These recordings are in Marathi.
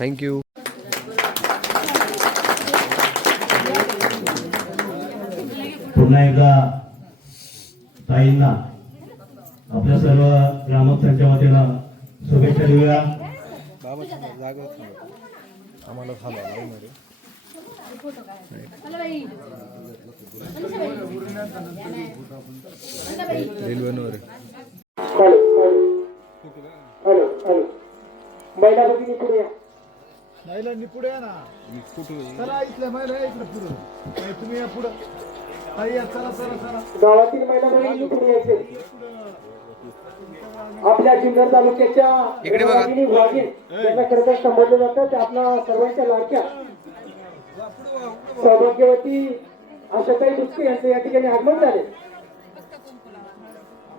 थँक्यू पुन्हा एकदा ताईंना आपल्या सर्व ग्रामस्थांच्या वतीनं शुभेच्छा देऊया. रेल्वेवर. महिला भगिनी पुढे या. महिलांनी पुढे या ना. चला इथल्या महिला इकडे पुढे. नाही, तुम्ही या पुढे. चला चला चला. गावातील महिला भगिनी पुढे यायचे. आपल्या जुन्नर तालुक्याच्या भगिनी वाघीण त्यांना खरं तर संबोधलं जातं. ते आपल्या सर्वांच्या लाडक्या. सौभाग्यवती आशाताई दुसके यांचं या ठिकाणी आगमन झाले.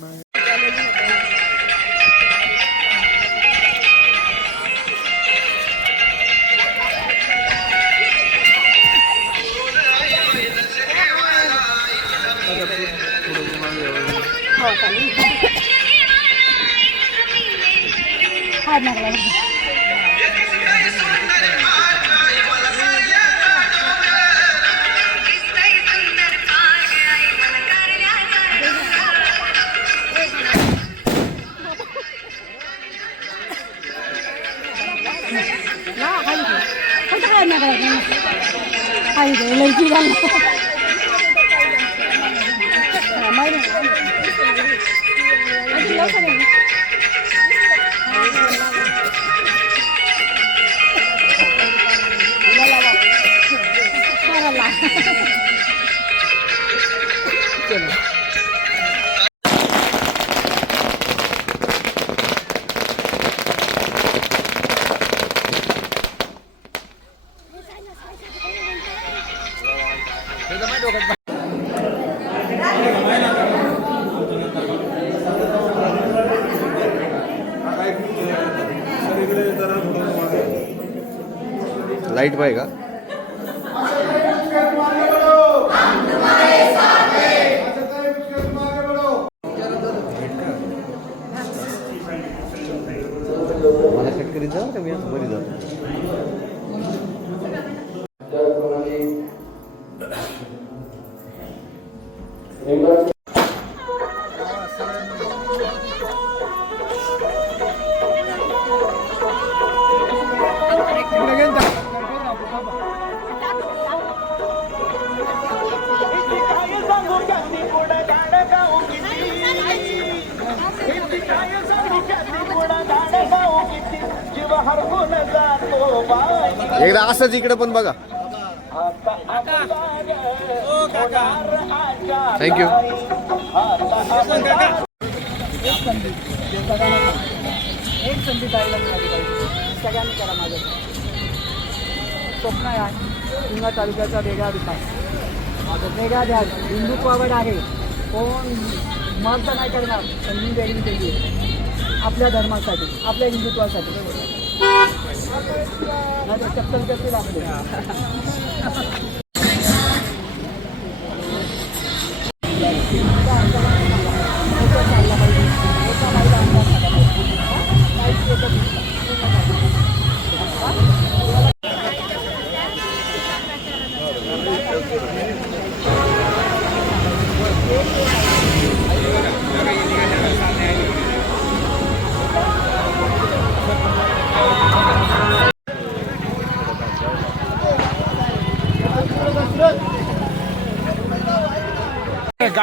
બાય Hadi bakalım. ஐயோ லெஞ்சி தான் மாதிரி लाइट पाहिजे का? मला शेतकरी जाऊ का मी असं बरी जाऊ एकदा असंच इकडे पण बघा थँक्यू एक संधी सगळ्यांनी करा माझ्या स्वप्न आहे सिंगा तालुक्याचा वेगळा विकास वेगळा ध्यान हिंदुत्वावर आहे कोण मत नाही करणार पण मी वेगळी केली आहे. आपल्या धर्मासाठी आपल्या हिंदुत्वासाठी. चप्पल कशी लागते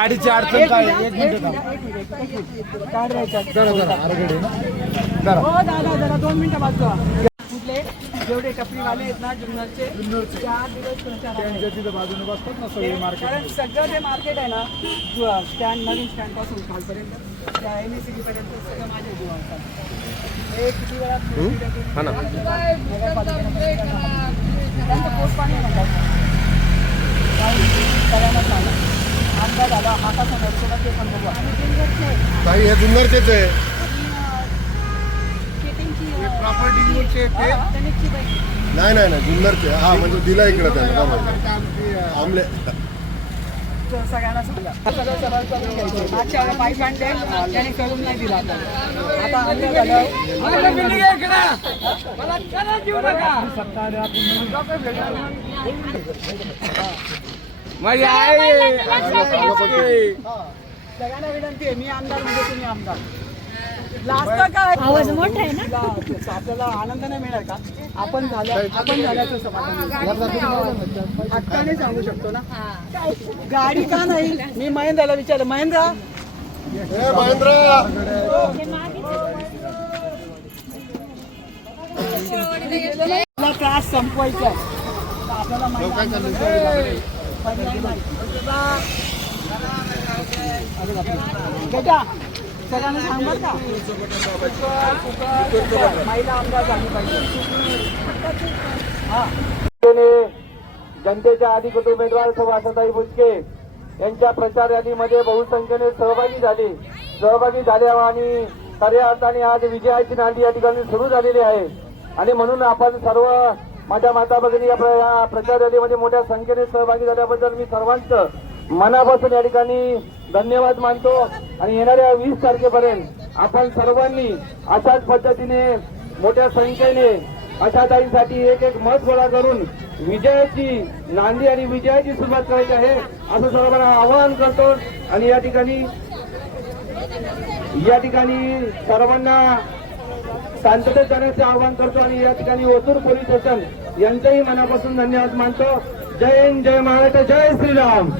गाडीची अडचण काय? एक मिनिट. जरा जरा आरगडे ना. जरा. हो दादा जरा दोन मिनिटं वाचवा कुठले? जेवढे टपरीवाले आहेत ना जुन्नरचे चार दिवस तुमच्या त्यांच्या तिथं बाजूने बसतात ना सगळे मार्केट कारण सगळं ते मार्केट आहे ना स्टँड नवीन स्टँडपासून खालपर्यंत त्या एम एस पर्यंत सगळं हे किती वेळा हा ना. त्यांचं पोट पाणी म्हणतात. आमदार झाला आता समोर सोबत ते पण बघू ताई हे जुन्नरचेच आहे. प्रॉपर्टी नाही नाही नाही जुन्नरचे. हा म्हणजे दिला इकडे त्याला बरोबर. आमले सगळ्यांना सांगा. पाईप आणले त्याने करून नाही दिला आता आता आमचं झालं. सत्ता सगळ्यांना विनंती आहे मी आमदार म्हणजे तुम्ही आमदार. लास्ट काय? आवाज मोठा आहे ना? आपल्याला आनंद नाही मिळेल का? आपण झालं आपण झाल्याचं समाधान हक्काने सांगू शकतो ना? गाडी का नाही? मी महेंद्राला विचारलं महेंद्र ए, महेंद्र! त्रास संपवायचा आपल्याला सगळ्यांना का. महिला आमदार झाली पाहिजे. जनतेच्या अधिकृत उमेदवार सभासदाई भुजके यांच्या प्रचार यादीमध्ये बहुसंख्येने सहभागी झाले. सहभागी झाल्या आणि खऱ्या अर्थाने आज विजयाची नांदी या ठिकाणी सुरू झालेली आहे. आणि म्हणून आपण सर्व माझ्या माता भगिनी या प्रचार रॅलीमध्ये मोठ्या संख्येने सहभागी झाल्याबद्दल मी सर्वांचं मनापासून या ठिकाणी धन्यवाद मानतो. आणि येणाऱ्या वीस तारखेपर्यंत आपण सर्वांनी अशाच पद्धतीने मोठ्या संख्येने अशा ताईंसाठी एक एक मत गोळा करून विजयाची नांदी आणि विजयाची सुरुवात करायची आहे असं सर्वांना आवाहन करतो. आणि या ठिकाणी या ठिकाणी सर्वांना शांततेत जाण्याचे आवाहन करतो आणि या ठिकाणी ओतूर पोलीस स्टेशन यांच्याही मनापासून धन्यवाद मानतो. जय हिंद जय महाराष्ट्र जय श्रीराम.